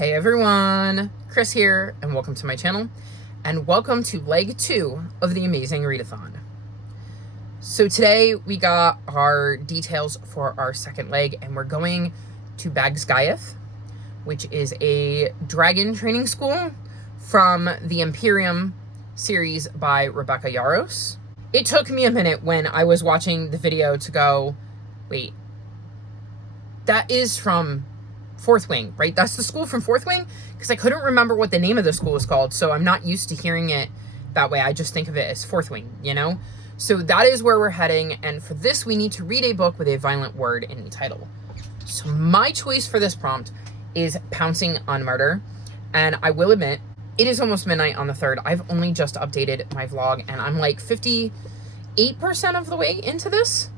Hey everyone, Chris here, and welcome to my channel, and welcome to leg 2 of the amazing Readathon. So today we got our details for our second leg, and we're going to Basgiath, which is a dragon training school from the Imperium series by Rebecca Yarros. It took me a minute when I was watching the video to go, wait, that is from Fourth Wing, right? That's the school from Fourth Wing? Because I couldn't remember what the name of the school is called, so I'm not used to hearing it that way. I just think of it as Fourth Wing, you know? So that is where we're heading, and for this we need to read a book with a violent word in the title. So my choice for this prompt is Pouncing on Murder, and I will admit, it is almost midnight on the 3rd. I've only just updated my vlog, and I'm like 58% of the way into this.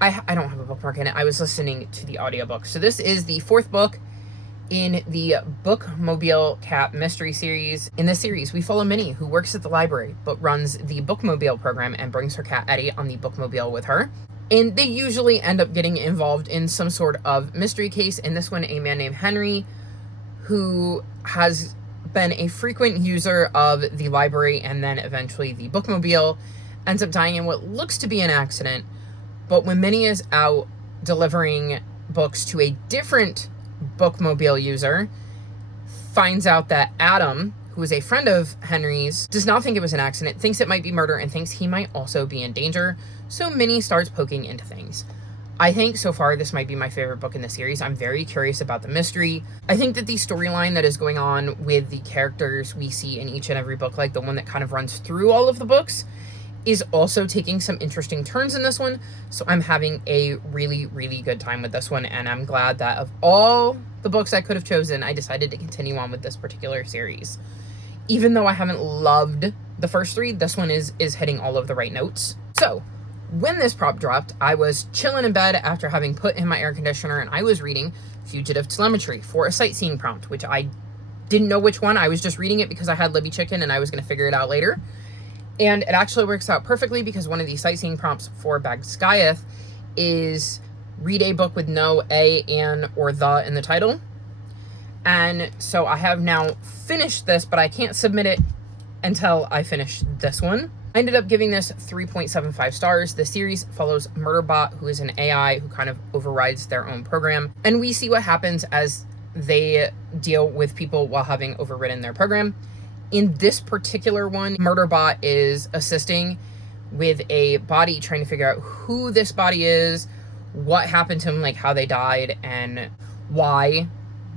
I don't have a bookmark in it. I was listening to the audiobook. So this is the 4th book in the Bookmobile Cat Mystery Series. In this series, we follow Minnie, who works at the library, but runs the Bookmobile program and brings her cat Eddie on the Bookmobile with her. And they usually end up getting involved in some sort of mystery case. In this one, a man named Henry, who has been a frequent user of the library and then eventually the Bookmobile, ends up dying in what looks to be an accident. But when Minnie is out delivering books to a different Bookmobile user, finds out that Adam, who is a friend of Henry's, does not think it was an accident, thinks it might be murder, and thinks he might also be in danger. So Minnie starts poking into things. I think so far this might be my favorite book in the series. I'm very curious about the mystery. I think that the storyline that is going on with the characters we see in each and every book, like the one that kind of runs through all of the books, is also taking some interesting turns in this one. So I'm having a really, really good time with this one, and I'm glad that of all the books I could have chosen, I decided to continue on with this particular series. Even though I haven't loved the first 3, this one is hitting all of the right notes. So when this prop dropped, I was chilling in bed after having put in my air conditioner, and I was reading Fugitive Telemetry for a sightseeing prompt, which I didn't know which one. I was just reading it because I had Libby Chicken and I was going to figure it out later. And it actually works out perfectly because one of the sightseeing prompts for Basgiath is read a book with no a, an, or the in the title. And so I have now finished this, but I can't submit it until I finish this one. I ended up giving this 3.75 stars. The series follows Murderbot, who is an AI who kind of overrides their own program. And we see what happens as they deal with people while having overridden their program. In this particular one, Murderbot is assisting with a body, trying to figure out who this body is, what happened to them, like how they died, and why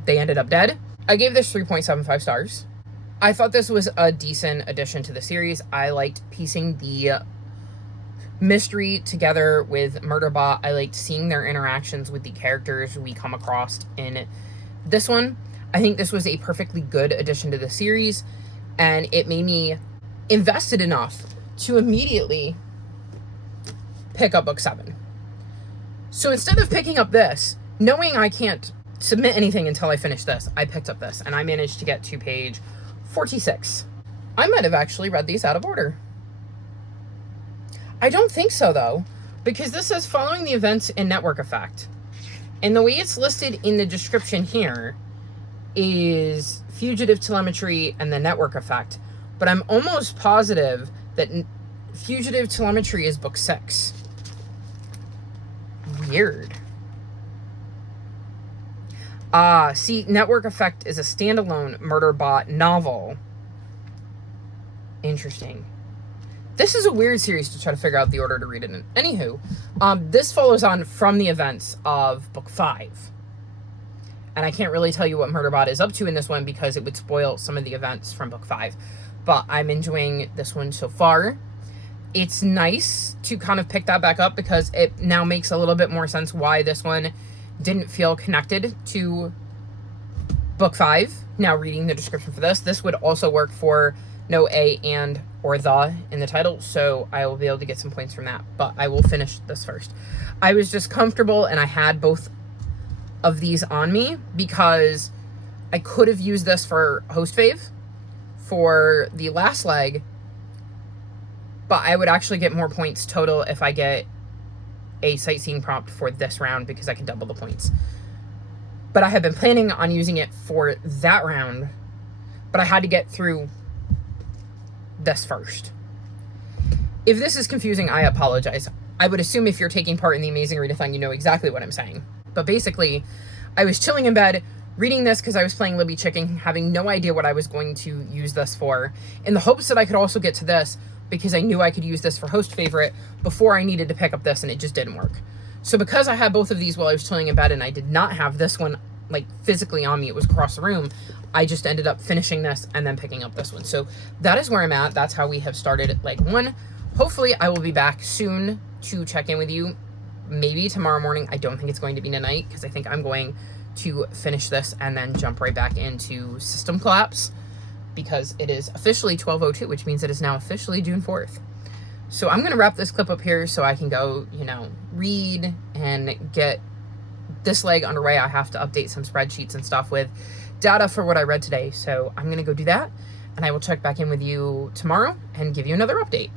they ended up dead. I gave this 3.75 stars. I thought this was a decent addition to the series. I liked piecing the mystery together with Murderbot. I liked seeing their interactions with the characters we come across in this one. I think this was a perfectly good addition to the series, and it made me invested enough to immediately pick up book 7. So instead of picking up this, knowing I can't submit anything until I finish this, I picked up this, and I managed to get to page 46. I might have actually read these out of order. I don't think so, though, because this says following the events in Network Effect. And the way it's listed in the description here is Fugitive Telemetry and the Network Effect, but I'm almost positive that Fugitive Telemetry is book 6. Weird. See, Network Effect is a standalone Murderbot novel. Interesting. This is a weird series to try to figure out the order to read it in. Anywho, this follows on from the events of book 5. And I can't really tell you what Murderbot is up to in this one because it would spoil some of the events from book 5. But I'm enjoying this one so far. It's nice to kind of pick that back up because it now makes a little bit more sense why this one didn't feel connected to book 5. Now reading the description for this would also work for no a, and, or the in the title. So I will be able to get some points from that. But I will finish this first. I was just comfortable and I had both of these on me because I could have used this for host fave for the last leg, but I would actually get more points total if I get a sightseeing prompt for this round because I can double the points. but I had been planning on using it for that round, but I had to get through this first. If this is confusing, I apologize. I would assume if you're taking part in the Amazing Readathon, you know exactly what I'm saying. But basically, I was chilling in bed, reading this because I was playing Libby Chicken, having no idea what I was going to use this for, in the hopes that I could also get to this because I knew I could use this for host favorite before I needed to pick up this, and it just didn't work. So because I had both of these while I was chilling in bed and I did not have this one like physically on me, it was across the room, I just ended up finishing this and then picking up this one. So that is where I'm at. That's how we have started leg 1. Hopefully I will be back soon to check in with you, maybe tomorrow morning. I don't think it's going to be tonight because I think I'm going to finish this and then jump right back into System Collapse because it is officially 12:02, which means it is now officially June 4th. So I'm going to wrap this clip up here so I can go, read and get this leg underway. I have to update some spreadsheets and stuff with data for what I read today. So I'm going to go do that, and I will check back in with you tomorrow and give you another update.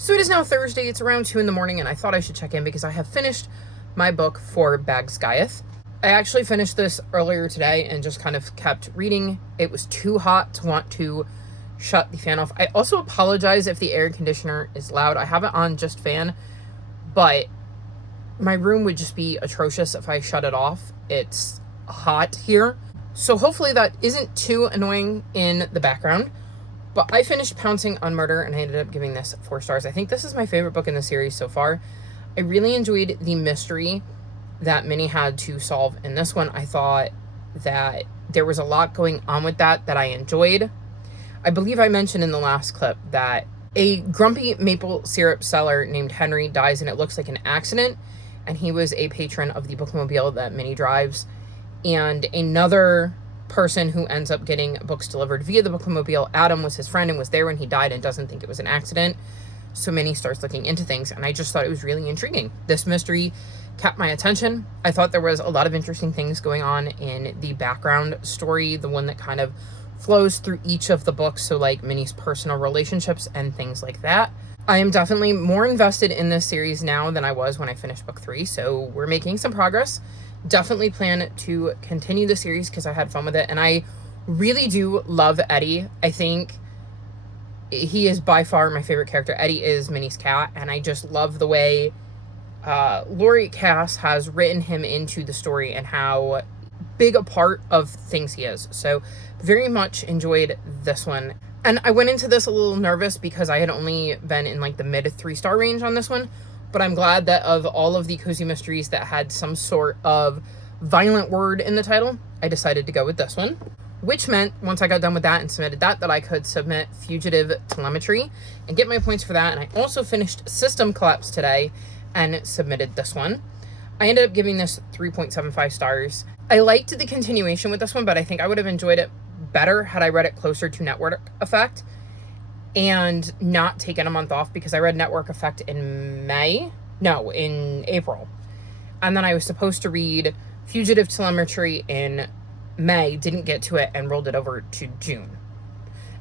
So it is now Thursday, it's around 2 in the morning, and I thought I should check in because I have finished my book for Basgiath. I actually finished this earlier today and just kind of kept reading. It was too hot to want to shut the fan off. I also apologize if the air conditioner is loud. I have it on just fan, but my room would just be atrocious if I shut it off. It's hot here. So hopefully that isn't too annoying in the background. But I finished Pouncing on Murder, and I ended up giving this 4 stars. I think this is my favorite book in the series so far. I really enjoyed the mystery that Minnie had to solve in this one. I thought that there was a lot going on with that I enjoyed. I believe I mentioned in the last clip that a grumpy maple syrup seller named Henry dies, and it looks like an accident, and he was a patron of the bookmobile that Minnie drives. And another person who ends up getting books delivered via the bookmobile, Adam, was his friend and was there when he died and doesn't think it was an accident. So Minnie starts looking into things, and I just thought it was really intriguing. This mystery kept my attention. I thought there was a lot of interesting things going on in the background story, the one that kind of flows through each of the books, so like Minnie's personal relationships and things like that. I am definitely more invested in this series now than I was when I finished book 3, so we're making some progress. Definitely plan to continue the series because I had fun with it, and I really do love Eddie. I think he is by far my favorite character. Eddie is Minnie's cat, and I just love the way Laurie Cass has written him into the story and how big a part of things he is. So very much enjoyed this one. And I went into this a little nervous because I had only been in like the mid 3-star range on this one. But I'm glad that of all of the cozy mysteries that had some sort of violent word in the title, I decided to go with this one. which meant once I got done with that and submitted that I could submit Fugitive Telemetry and get my points for that. And I also finished System Collapse today and submitted this one. I ended up giving this 3.75 stars. I liked the continuation with this one, but I think I would have enjoyed it better had I read it closer to Network Effect and not taken a month off, because I read Network Effect in April. And then I was supposed to read Fugitive Telemetry in May, didn't get to it, and rolled it over to June.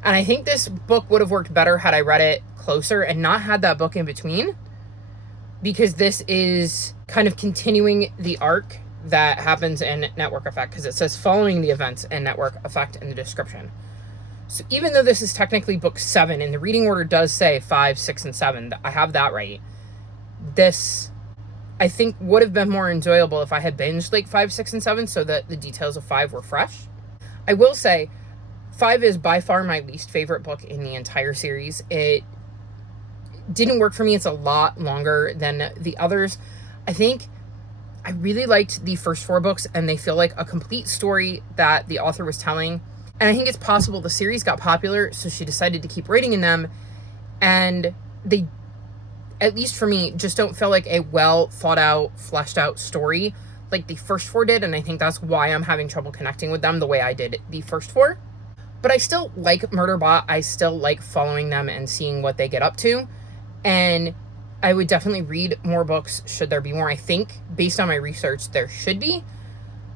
And I think this book would have worked better had I read it closer and not had that book in between, because this is kind of continuing the arc that happens in Network Effect, because it says following the events in Network Effect in the description. So even though this is technically book 7, and the reading order does say 5, 6, and 7, I have that right. This, I think, would have been more enjoyable if I had binged like 5, 6, and 7 so that the details of 5 were fresh. I will say 5 is by far my least favorite book in the entire series. It didn't work for me. It's a lot longer than the others. I think I really liked the first 4 books, and they feel like a complete story that the author was telling. And I think it's possible the series got popular, so she decided to keep writing in them. And they, at least for me, just don't feel like a well thought out, fleshed out story like the first 4 did. And I think that's why I'm having trouble connecting with them the way I did the first 4. But I still like Murderbot. I still like following them and seeing what they get up to. And I would definitely read more books should there be more. I think, based on my research, there should be.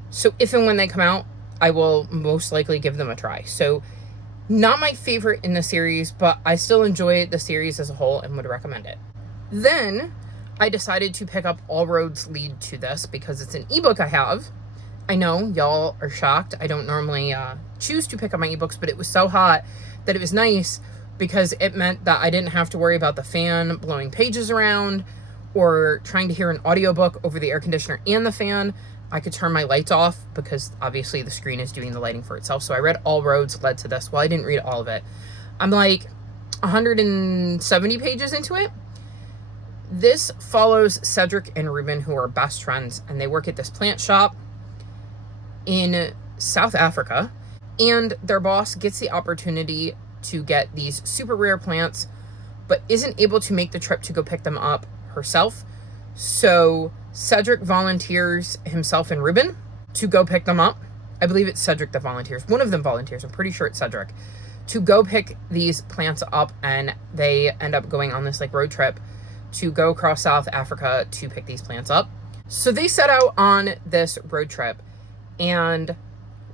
So if and when they come out, I will most likely give them a try. So not my favorite in the series, but I still enjoy the series as a whole and would recommend it. Then I decided to pick up All Roads Lead to This because it's an ebook I have. I know y'all are shocked. I don't normally choose to pick up my ebooks, but it was so hot that it was nice because it meant that I didn't have to worry about the fan blowing pages around or trying to hear an audiobook over the air conditioner and the fan. I could turn my lights off because obviously the screen is doing the lighting for itself. So I read All Roads Led to This. Well, I didn't read all of it. I'm like 170 pages into it. This follows Cedric and Ruben, who are best friends, and they work at this plant shop in South Africa. And their boss gets the opportunity to get these super rare plants, but isn't able to make the trip to go pick them up herself. So Cedric volunteers himself and Ruben to go pick them up. I believe it's Cedric that volunteers. One of them volunteers. I'm pretty sure it's Cedric. To go pick these plants up, and they end up going on this like road trip to go across South Africa to pick these plants up. So they set out on this road trip, and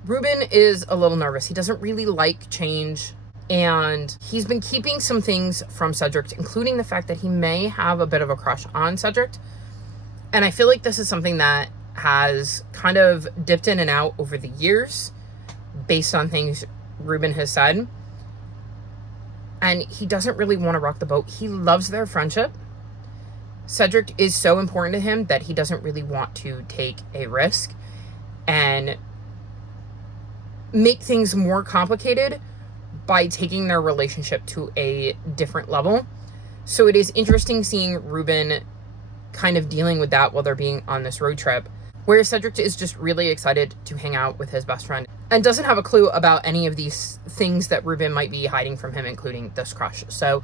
Ruben is a little nervous. He doesn't really like change, and he's been keeping some things from Cedric, including the fact that he may have a bit of a crush on Cedric. And I feel like this is something that has kind of dipped in and out over the years based on things Ruben has said. And he doesn't really want to rock the boat. He loves their friendship. Cedric is so important to him that he doesn't really want to take a risk and make things more complicated by taking their relationship to a different level. So it is interesting seeing Ruben kind of dealing with that while they're being on this road trip, where Cedric is just really excited to hang out with his best friend and doesn't have a clue about any of these things that Ruben might be hiding from him, including this crush. So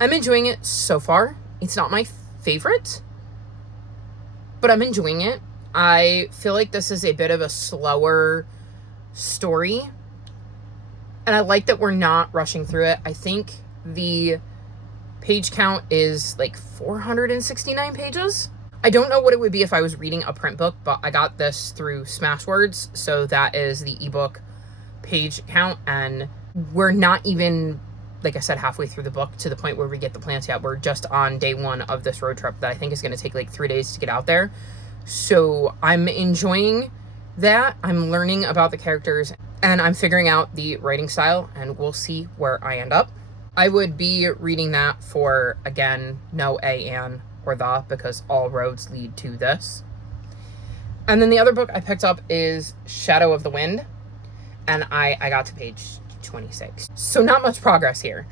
I'm enjoying it so far. It's not my favorite, but I'm enjoying it. I feel like this is a bit of a slower story, and I like that we're not rushing through it. I think the page count is like 469 pages. I don't know what it would be if I was reading a print book, but I got this through Smashwords, so that is the ebook page count, and we're not even, like I said, halfway through the book to the point where we get the plants yet. We're just on day 1 of this road trip that I think is going to take like 3 days to get out there. So I'm enjoying that. I'm learning about the characters, and I'm figuring out the writing style, and we'll see where I end up. I would be reading that for, again, no A, and, or the, because all roads lead to this. And then the other book I picked up is Shadow of the Wind, and I got to page 26. So not much progress here.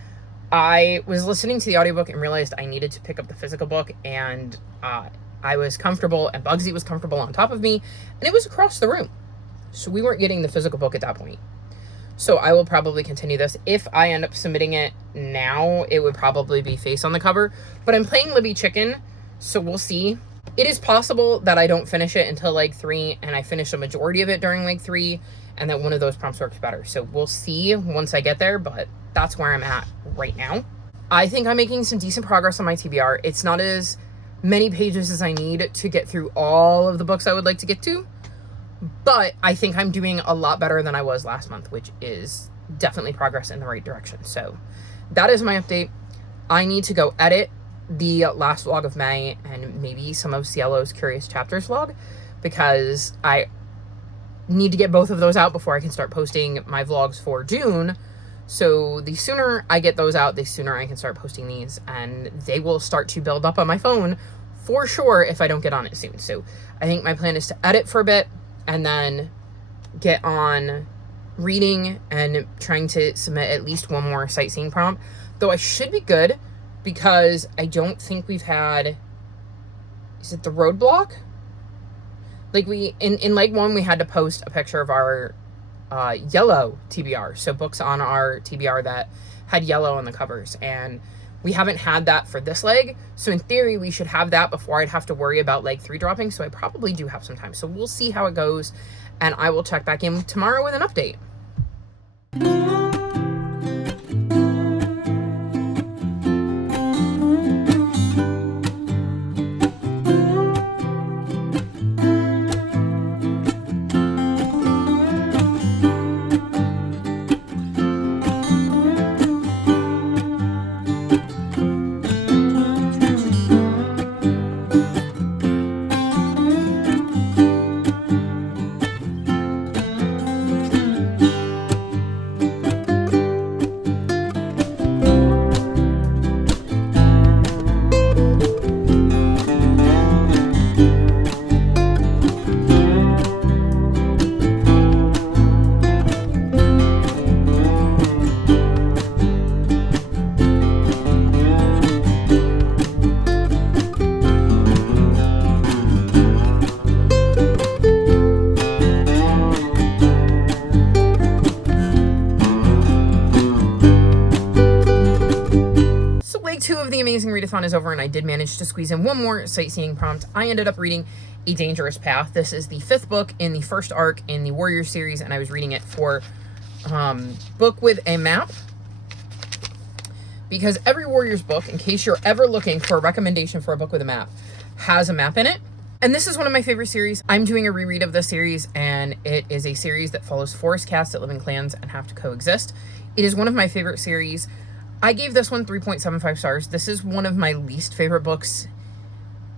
I was listening to the audiobook and realized I needed to pick up the physical book, and I was comfortable, and Bugsy was comfortable on top of me, and it was across the room. So we weren't getting the physical book at that point. So I will probably continue this. If I end up submitting it now, it would probably be face on the cover. But I'm playing Libby Chicken, so we'll see. It is possible that I don't finish it until leg 3, and I finish the majority of it during leg 3, and that one of those prompts works better. So we'll see once I get there, but that's where I'm at right now. I think I'm making some decent progress on my TBR. It's not as many pages as I need to get through all of the books I would like to get to, but I think I'm doing a lot better than I was last month, which is definitely progress in the right direction. So that is my update. I need to go edit the last vlog of May and maybe some of Cielo's Curious Chapters vlog, because I need to get both of those out before I can start posting my vlogs for June. So the sooner I get those out, the sooner I can start posting these, and they will start to build up on my phone for sure if I don't get on it soon. So I think my plan is to edit for a bit and then get on reading and trying to submit at least one more sightseeing prompt, though I should be good because I don't think we've had, is it the roadblock? Like we, in leg 1, we had to post a picture of our yellow TBR. So books on our TBR that had yellow on the covers, and we haven't had that for this leg. So in theory, we should have that before I'd have to worry about leg 3 dropping. So I probably do have some time. So we'll see how it goes, and I will check back in tomorrow with an update. The Amazing Readathon is over, and I did manage to squeeze in one more sightseeing prompt. I ended up reading A Dangerous Path. This is the 5th book in the first arc in the Warrior series, and I was reading it for book with a map, because every Warriors book, in case you're ever looking for a recommendation for a book with a map, has a map in it. And this is one of my favorite series. I'm doing a reread of this series, and it is a series that follows forest cats that live in clans and have to coexist. It is one of my favorite series. I gave this one 3.75 stars. This is one of my least favorite books,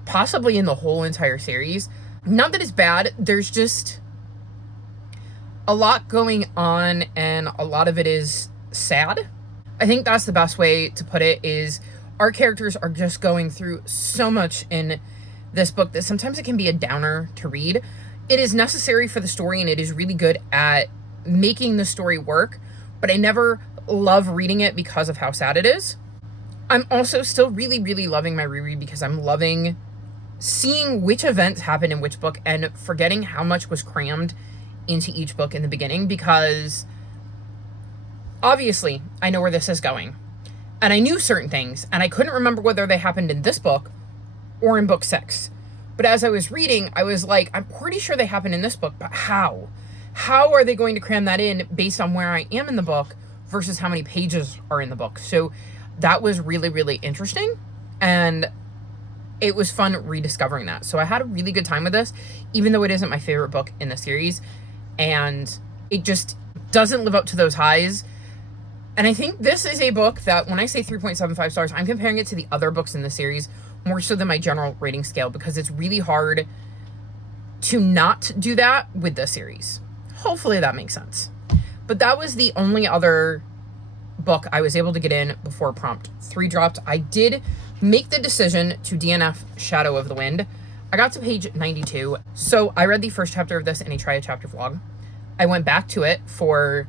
possibly in the whole entire series. Not that it's bad, there's just a lot going on, and a lot of it is sad. I think that's the best way to put it, is our characters are just going through so much in this book that sometimes it can be a downer to read. It is necessary for the story, and it is really good at making the story work, but I never love reading it because of how sad it is. I'm also still really, really loving my reread because I'm loving seeing which events happened in which book and forgetting how much was crammed into each book in the beginning, because obviously I know where this is going, and I knew certain things, and I couldn't remember whether they happened in this book or in book 6. But as I was reading, I was like, I'm pretty sure they happened in this book, but how? How are they going to cram that in based on where I am in the book versus how many pages are in the book? So that was really, really interesting, and it was fun rediscovering that. So I had a really good time with this, even though it isn't my favorite book in the series, and it just doesn't live up to those highs. And I think this is a book that, when I say 3.75 stars, I'm comparing it to the other books in the series more so than my general rating scale, because it's really hard to not do that with the series. Hopefully that makes sense. But that was the only other book I was able to get in before prompt 3 dropped. I did make the decision to DNF Shadow of the Wind. I got to page 92. So I read the first chapter of this in a try a chapter vlog. I went back to it for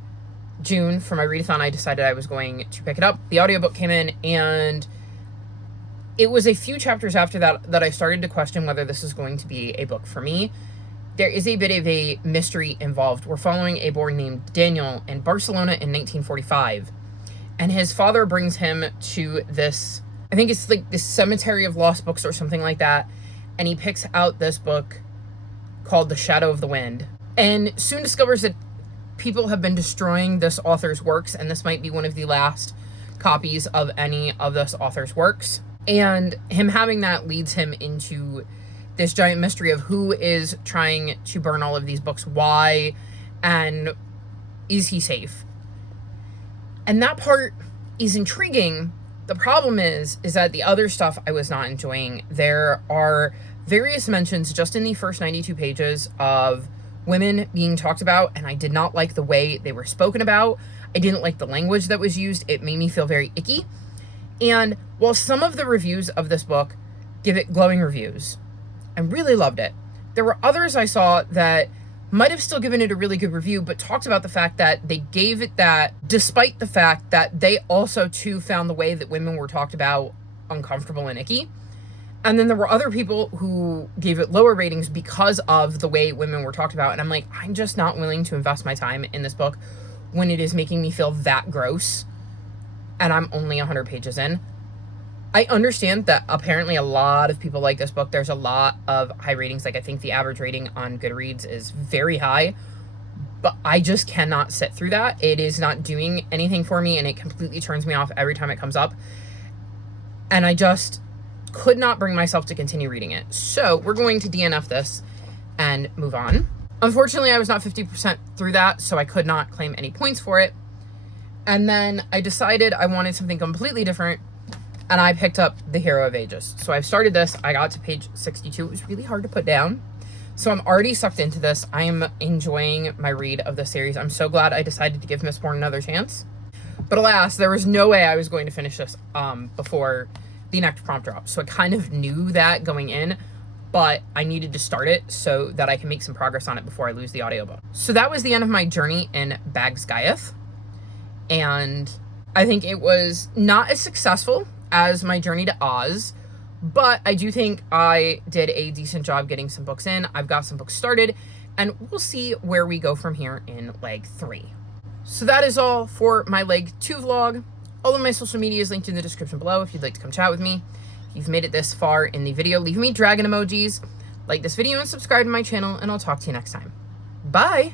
June for my readathon. I decided I was going to pick it up. The audiobook came in, and it was a few chapters after that that I started to question whether this is going to be a book for me. there is a bit of a mystery involved. We're following a boy named Daniel in Barcelona in 1945, and his father brings him to this, I think it's like this cemetery of lost books or something like that, and he picks out this book called The Shadow of the Wind, and soon discovers that people have been destroying this author's works, and this might be one of the last copies of any of this author's works. And him having that leads him into this giant mystery of who is trying to burn all of these books, why, and is he safe? And that part is intriguing. The problem is that the other stuff I was not enjoying. There are various mentions just in the first 92 pages of women being talked about, and I did not like the way they were spoken about. I didn't like the language that was used. It made me feel very icky. And while some of the reviews of this book give it glowing reviews, I really loved it, there were others I saw that might have still given it a really good review, but talked about the fact that they gave it that despite the fact that they also too found the way that women were talked about uncomfortable and icky. And then there were other people who gave it lower ratings because of the way women were talked about. And I'm like, I'm just not willing to invest my time in this book when it is making me feel that gross. And I'm only 100 pages in. I understand that apparently a lot of people like this book. There's a lot of high ratings. Like, I think the average rating on Goodreads is very high, but I just cannot sit through that. It is not doing anything for me, and it completely turns me off every time it comes up. And I just could not bring myself to continue reading it. So we're going to DNF this and move on. Unfortunately, I was not 50% through that, so I could not claim any points for it. And then I decided I wanted something completely different, and I picked up The Hero of Ages. So I've started this. I got to page 62. It was really hard to put down. So I'm already sucked into this. I am enjoying my read of the series. I'm so glad I decided to give Mistborn another chance. But alas, there was no way I was going to finish this before the next prompt drop. So I kind of knew that going in, but I needed to start it so that I can make some progress on it before I lose the audiobook. So that was the end of my journey in Basgiath. And I think it was not as successful as my journey to Oz, but I do think I did a decent job getting some books in. I've got some books started, and we'll see where we go from here in leg 3. So that is all for my leg 2 vlog. All of my social media is linked in the description below if you'd like to come chat with me. If you've made it this far in the video, leave me dragon emojis, like this video, and subscribe to my channel, and I'll talk to you next time. Bye!